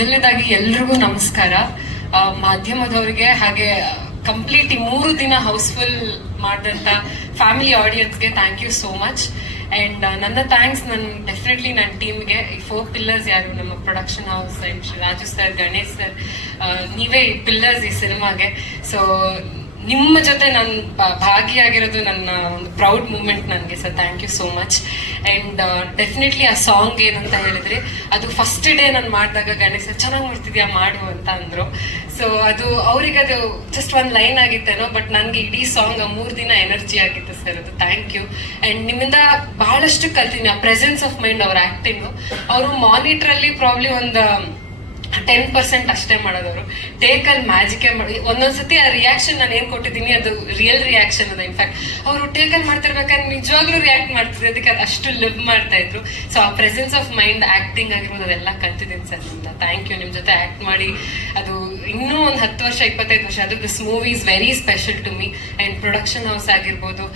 ಮೊದಲನೇದಾಗಿ ಎಲ್ರಿಗೂ ನಮಸ್ಕಾರ. ಮಾಧ್ಯಮದವರಿಗೆ ಹಾಗೆ ಕಂಪ್ಲೀಟ್ ಈ ಮೂರು ದಿನ ಹೌಸ್ಫುಲ್ ಮಾಡಿದಂಥ family ಆಡಿಯನ್ಸ್ಗೆ thank you so much and ನನ್ನ ಥ್ಯಾಂಕ್ಸ್ ನನ್ನ ಡೆಫಿನೆಟ್ಲಿ ನನ್ನ ಟೀಮ್ಗೆ. ಈ ಫೋರ್ ಪಿಲ್ಲರ್ಸ್ ಯಾರು? ನಮ್ಮ production house and Raju sir Ganesh sir ನೀವೇ ಈ ಪಿಲ್ಲರ್ಸ್ ಈ ಸಿನಿಮಾಗೆ ಸೊ ನಿಮ್ಮ ಜೊತೆ ನಾನು ಭಾಗಿಯಾಗಿರೋದು ನನ್ನ ಒಂದು ಪ್ರೌಡ್ ಮೂಮೆಂಟ್ ನನಗೆ sir thank you so much and definitely ಆ ಸಾಂಗ್ ಏನಂತ ಹೇಳಿದ್ರೆ, ಅದು ಫಸ್ಟ್ ಡೇ ನಾನು ಮಾಡಿದಾಗ ಗಣೇಶ, ಚೆನ್ನಾಗಿ ಮಾಡ್ತಿದ್ಯಾ, ಮಾಡು ಅಂತ ಅಂದರು. ಸೊ ಅದು ಅವ್ರಿಗೆ ಅದು ಜಸ್ಟ್ ಒಂದು ಲೈನ್ ಆಗಿತ್ತೇನೋ ಬಟ್ ನನಗೆ ಇಡೀ ಸಾಂಗ್ ಮೂರು ದಿನ ಎನರ್ಜಿ ಆಗಿತ್ತು ಸರ್ ಅದು ಥ್ಯಾಂಕ್ ಯು ಆ್ಯಂಡ್ ನಿಮ್ಮಿಂದ ಬಹಳಷ್ಟು ಕಲ್ತೀನಿ, ಆ ಪ್ರೆಸೆನ್ಸ್ ಆಫ್ ಮೈಂಡ್ ಅವ್ರ ಆ್ಯಕ್ಟಿಂಗು ಅವರು ಮಾನಿಟ್ರಲ್ಲಿ ಪ್ರಾಬ್ಲಿ ಒಂದು ಟೆನ್ ಪರ್ಸೆಂಟ್ ಅಷ್ಟೇ ಮಾಡೋದವರು. ಟೇಕ್ ಅಲ್ಲಿ ಮ್ಯಾಜಿಕ್ ಮಾಡಿ ಒಂದೊಂದ್ಸತಿ ಆ ರಿಯಾಕ್ಷನ್ ನಾನು ಏನ್ ಕೊಟ್ಟಿದ್ದೀನಿ ಅದು ರಿಯಲ್ ರಿಯಾಕ್ಷನ್ ಅದ. ಇನ್ಫ್ಯಾಕ್ಟ್ ಅವರು ಟೇಕ್ ಅಲ್ಲಿ ಮಾಡ್ತಿರ್ಬೇಕಾದ್ರೆ ನಿಜವಾಗ್ಲೂ ರಿಯಾಕ್ಟ್ ಮಾಡ್ತಿದ್ರು. ಅದಕ್ಕೆ ಅದು ಅಷ್ಟು ಲಿವ್ ಮಾಡ್ತಾ ಇದ್ರು. ಸೊ ಆ ಪ್ರೆಸೆನ್ಸ್ ಆಫ್ ಮೈಂಡ್ ಆಕ್ಟಿಂಗ್ ಆಗಿರ್ಬೋದು, ಅದೆಲ್ಲ ಕಲ್ತಿದ್ದೀನಿ ಸರ್ ನಿಮ್ದ. ಥ್ಯಾಂಕ್ ಯು ನಿಮ್ ಜೊತೆ ಆಕ್ಟ್ ಮಾಡಿ ಅದು ಇನ್ನೂ ಒಂದು ಹತ್ತು ವರ್ಷ, ಇಪ್ಪತ್ತೈದು ವರ್ಷ. ಅದು this movie is very special to me and production house ಆಗಿರ್ಬೋದು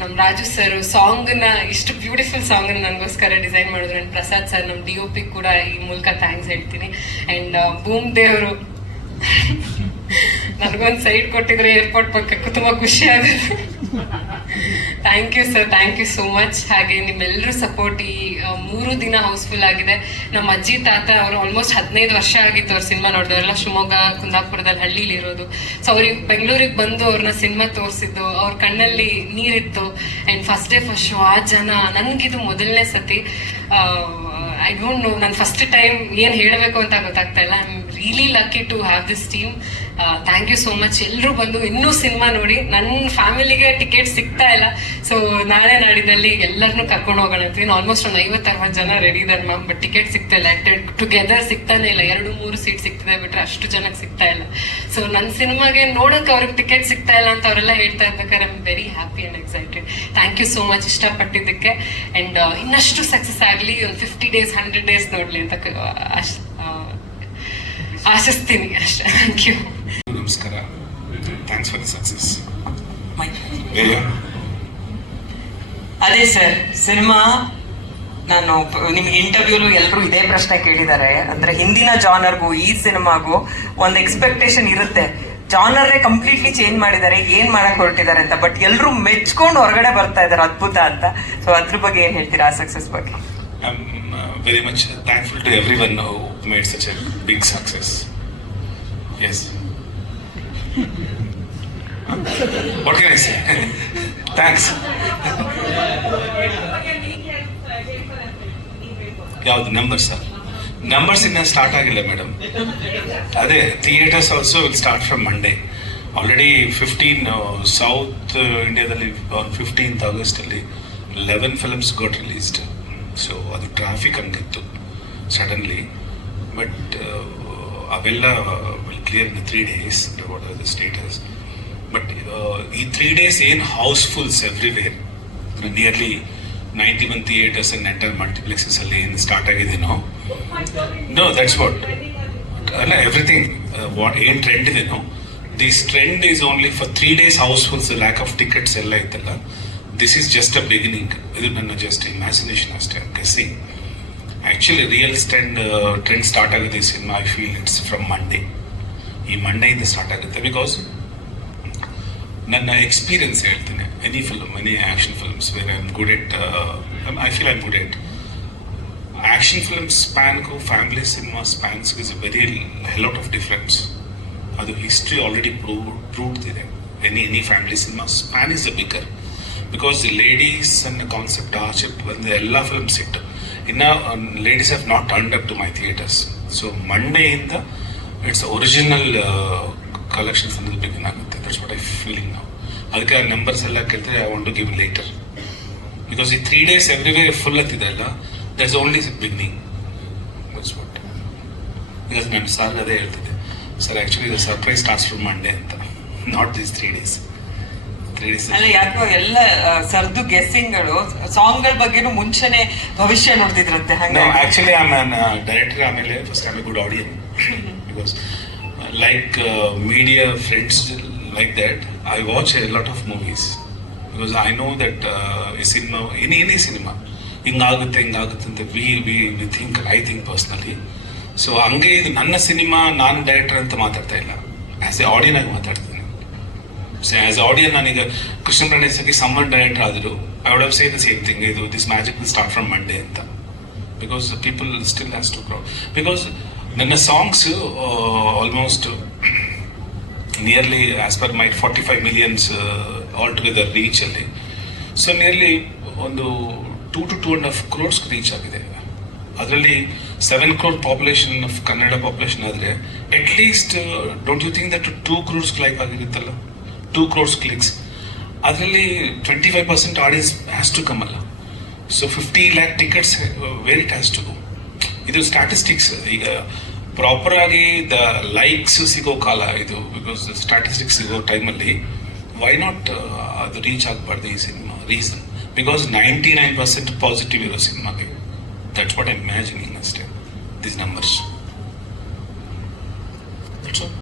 ನಮ್ಮ ನಮ್ ರಾಜು ಸರ್ ಸಾಂಗ್ನ ಇಷ್ಟು ಬ್ಯೂಟಿಫುಲ್ ಸಾಂಗ್ ನನಗೋಸ್ಕರ ಡಿಸೈನ್ ಮಾಡಿದ್ರು. ಅಂಡ್ ಪ್ರಸಾದ್ ಸರ್ ನಮ್ಮ ಡಿ ಒ ಪಿ ಕೂಡ ಈ ಮೂಲಕ ಥ್ಯಾಂಕ್ಸ್ ಹೇಳ್ತೀನಿ. ಅಂಡ್ ಭೂಮ್ ದೇವರು ನನಗೊಂದು ಸೈಡ್ ಕೊಟ್ಟಿದ್ರೆ ಏರ್ಪೋರ್ಟ್ ಪಕ್ಕ ತುಂಬಾ ಖುಷಿ ಆಗುತ್ತೆ. Thank you sir thank you so much ಹಾಗೆ ನಿಮ್ಮೆಲ್ಲರೂ ಸಪೋರ್ಟ್ ಈ ಮೂರು ದಿನ ಹೌಸ್ಫುಲ್ ಆಗಿದೆ. ನಮ್ಮ ಅಜ್ಜಿ, ತಾತ ಅವರು ಆಲ್ಮೋಸ್ಟ್ ಹದಿನೈದು ವರ್ಷ ಆಗಿತ್ತು ಅವ್ರ ಸಿನಿಮಾ ನೋಡಿದವರೆಲ್ಲ. ಶಿವಮೊಗ್ಗ, ಕುಂದಾಪುರದಲ್ಲಿ ಹಳ್ಳಿಲಿ ಇರೋದು. ಸೊ ಅವ್ರಿಗೆ ಬೆಂಗಳೂರಿಗೆ ಬಂದು ಅವ್ರನ್ನ ಸಿನಿಮಾ ತೋರಿಸಿದ್ದು. ಅವ್ರ ಕಣ್ಣಲ್ಲಿ ನೀರಿತ್ತು. And first day first show ಆ ಜನ ನನಗಿದು ಮೊದಲನೇ ಸತಿ. ಐ ಡೋಂಟ್ ನೋ ನಾನು ಫಸ್ಟ್ ಟೈಮ್ ಏನು ಹೇಳಬೇಕು ಅಂತ ಗೊತ್ತಾಗ್ತಾ ಇಲ್ಲ. I am really lucky to have this team thank you so much ಎಲ್ಲರೂ ಬಂದು ಇನ್ನೂ ಸಿನಿಮಾ ನೋಡಿ. ನನ್ನ ಫ್ಯಾಮಿಲಿಗೆ ಟಿಕೆಟ್ ಸಿಗ್ತಾ ಇಲ್ಲ. ಸೊ ನಾಳೆ ನಾಡಿದಲ್ಲಿ ಎಲ್ಲರನ್ನೂ ಕರ್ಕೊಂಡು ಹೋಗೋಣ ಅಂತೀನಿ ಆಲ್ಮೋಸ್ಟ್ ಒಂದು ಐವತ್ತು ಅರವತ್ತು ಜನ ರೆಡಿ ಇದ್ದಾರೆ ಮ್ಯಾಮ್ ಬಟ್ ಟಿಕೆಟ್ ಸಿಗ್ತಾ ಇಲ್ಲ. ಟುಗೆದರ್ ಸಿಗ್ತಾನೆ ಇಲ್ಲ. ಎರಡು ಮೂರು ಸೀಟ್ ಸಿಗ್ತದೆ ಬಿಟ್ರೆ ಅಷ್ಟು ಜನಕ್ಕೆ ಸಿಗ್ತಾ ಇಲ್ಲ. ಸೊ ನನ್ನ ಸಿನಿಮಾಗೆ ನೋಡೋಕೆ ಅವ್ರಿಗೆ ಟಿಕೆಟ್ ಸಿಗ್ತಾ ಇಲ್ಲ ಅಂತ ಅವರೆಲ್ಲ ಹೇಳ್ತಾ ಇರ್ಬೇಕಾದ್ರೆ I am very happy and excited thank you so much ಇಷ್ಟಪಟ್ಟಿದ್ದಕ್ಕೆ and ಇನ್ನಷ್ಟು ಸಕ್ಸಸ್ ಆಗಲಿ ಒಂದು ಫಿಫ್ಟಿ ಡೇಸ್ ಹಂಡ್ರೆಡ್ ಡೇಸ್ ನೋಡಲಿ ಅಂತ ಆಶಿಸ್ತೀನಿ ಅಷ್ಟೇ. ಥ್ಯಾಂಕ್ ಯು ನಮಸ್ಕಾರ. ಥ್ಯಾಂಕ್ಸ್ ಫಾರ್ ದ ಸಕ್ಸಸ್ ಅದೇ ಸರ್, ಸಿನಿಮಾ, ನಾನು ನಿಮ್ಗೆ ಇಂಟರ್ವ್ಯೂಲು ಎಲ್ಲರೂ ಇದೇ ಪ್ರಶ್ನೆ ಕೇಳಿದ್ದಾರೆ. ಅಂದ್ರೆ ಹಿಂದಿನ ಜಾನರ್ಗೂ ಈ ಸಿನಿಮಾಗೂ ಒಂದು ಎಕ್ಸ್ಪೆಕ್ಟೇಷನ್ ಇರುತ್ತೆ. ಜಾನರ್ನೇ ಕಂಪ್ಲೀಟ್ಲಿ ಚೇಂಜ್ ಮಾಡಿದ್ದಾರೆ, ಏನ್ ಮಾಡಕ್ ಹೊರಟಿದ್ದಾರೆ ಅಂತ. ಬಟ್ ಎಲ್ಲರೂ ಮೆಚ್ಕೊಂಡು ಹೊರಗಡೆ ಬರ್ತಾ ಇದ್ದಾರೆ, ಅದ್ಭುತ ಅಂತ. ಸೊ ಅದ್ರ ಬಗ್ಗೆ ಏನ್ ಹೇಳ್ತೀರಾ, ಆ ಸಕ್ಸಸ್ ಬಗ್ಗೆ? Very much thankful to every one made such a big success yes thanks ಯಾವುದು ನಂಬರ್ ಸರ್? ನಂಬರ್ಸ್ ಇನ್ನೂ ಸ್ಟಾರ್ಟ್ ಆಗಿಲ್ಲ ಮೇಡಮ್ ಅದೇ theatres also will start from Monday already fifteen south ಇಂಡಿಯಾದಲ್ಲಿ fifteenth ಆಗಸ್ಟಲ್ಲಿ eleven films got released so ಅದು traffic ಹಂಗಿತ್ತು suddenly but ಅವೆಲ್ಲ will clear in three days the status but ಈ three days ಏನು housefulls everywhere nearly ninety one theatres and enter multiplexes ಅಲ್ಲಿ ಏನು start ಆಗಿದೆನೋ no that's what ಅಲ್ಲ everything what ಏನು trend ಇದೆನೋ this trend is only for three days housefulls lack of tickets ಎಲ್ಲ ಇತ್ತಲ್ಲ this is just a beginning ಇದು ನನ್ನ just imagination ಅಷ್ಟೇ guessing actually real trend trend start ಆಗಿದೆ cinema I feel it's from Monday ಈ ಮಂಡೆಯಿಂದ start ಆಗುತ್ತೆ because ನನ್ನ ಎಕ್ಸ್ಪೀರಿಯನ್ಸ್ ಹೇಳ್ತೀನಿ. Any film any action films where I am good at I feel I good at action film ಸ್ಪ್ಯಾನ್ಗೂ family cinema ಸ್ಪ್ಯಾನ್ಸ್ಗೂ is very lot of difference ಅದು history already prove proved ಇದೆ. Any any family cinema span is a bigger because ladies ಅನ್ನೋ concept ಆಚೆ ಬಂದು ಎಲ್ಲ films ಇಟ್ಟು ಇನ್ನು ladies have not turn up to my theatres so ಮಂಡೆಯಿಂದ it's original collections ಅನ್ನೋದು begin ಆಗುತ್ತೆ. ದಟ್ಸ್ ವಾಟ್ ಐ ಫೀಲಿಂಗ್ ನಾವು ಅದಕ್ಕೆ ಆ ನಂಬರ್ಸ್ ಎಲ್ಲ ಕೇಳ್ತಾರೆ I want to give later because ಈ ತ್ರೀ ಡೇಸ್ ಎವ್ರಿವೇ ಫುಲ್ ಹತ್ತಿದೆ ಅಲ್ಲ that's only beginning that's what because ನಾನು ಸರ್ ಅದೇ ಹೇಳ್ತಿದ್ದೆ ಸರ್ ಆ್ಯಕ್ಚುಲಿ ಇದು ಸರ್ಪ್ರೈಸ್ ಸ್ಟಾರ್ಟ್ಸ್ ಫ್ರಮ್ ಮಂಡೇ ಅಂತ. ನಾಟ್ ದಿಸ್ ತ್ರೀ ಡೇಸ್ ಅಲ್ಲ ಯಾಕೋ ಎಲ್ಲ ಸರ್ದು ಗೆಸ್ಸಿಂಗ್ಗಳು ಸಾಂಗ್ಗಳ ಬಗ್ಗೆನೂ ಮುಂಚೆನೆ ಭವಿಷ್ಯ ನೋಡ್ತಿದ್ರಂತೆ ಹಂಗೆ actually, I'm an uh, director. ಆಮೇಲೆ first a good audience. Because, like like media friends like that, I watch a lot of movies. Because I know that uh, a cinema, in any cinema, ಹಿಂಗಾಗುತ್ತೆ ಹಿಂಗಾಗುತ್ತೆ ಅಂತ we we we think I think personally so ಹಂಗೆ ಇದು ನನ್ನ cinema ನಾನು director ಅಂತ ಮಾತಾಡ್ತಾ ಇಲ್ಲ. ಆಸ್ ಎ ಆಡಿಯನ್ ಆಗಿ ಮಾತಾಡ್ತೀನಿ. ಆಸ್ ಆಡಿಯನ್ ನಾನೀಗ ಕೃಷ್ಣ ಪ್ರಣೇಶಕ್ಕೆ ಸಮ್ಮರ್ ಡೈರೆಕ್ಟರ್ ಆದರೂ I would have say the same thing ಇದು this magic will start from Monday ಅಂತ. Because people still has to crowd because ನನ್ನ songs almost nearly as per my forty five millions all together ರೀಚಲ್ಲಿ so nearly ಒಂದು two to two and half crores reach ಆಗಿದೆ. ಅದರಲ್ಲಿ seven crore population of Kannada population ಆದರೆ at least don't you think that two crores like ಆಗಿರುತ್ತಲ್ಲ? Two crores clicks ಅದರಲ್ಲಿ twenty five percent audience has to come ಅಲ್ಲ so fifty lakh tickets where it has to ಇದು statistics ಈಗ proper ಆಗಿ the likes ಸಿಗೋ ಕಾಲ ಇದು because statistics ಸಿಗೋ ಟೈಮಲ್ಲಿ ವೈ ನಾಟ್ ಅದು ರೀಚ್ ಆಗಬಾರ್ದು ಈ cinema reason because ninety nine percent positive ಇರೋ ಸಿನಿಮಾಗೆ ದಟ್ಸ್ ವಾಟ್ ಐ ಇಮ್ಯಾಜಿನಿಂಗ್ ಅಷ್ಟೇ ದಿಸ್ ನಂಬರ್ಸ್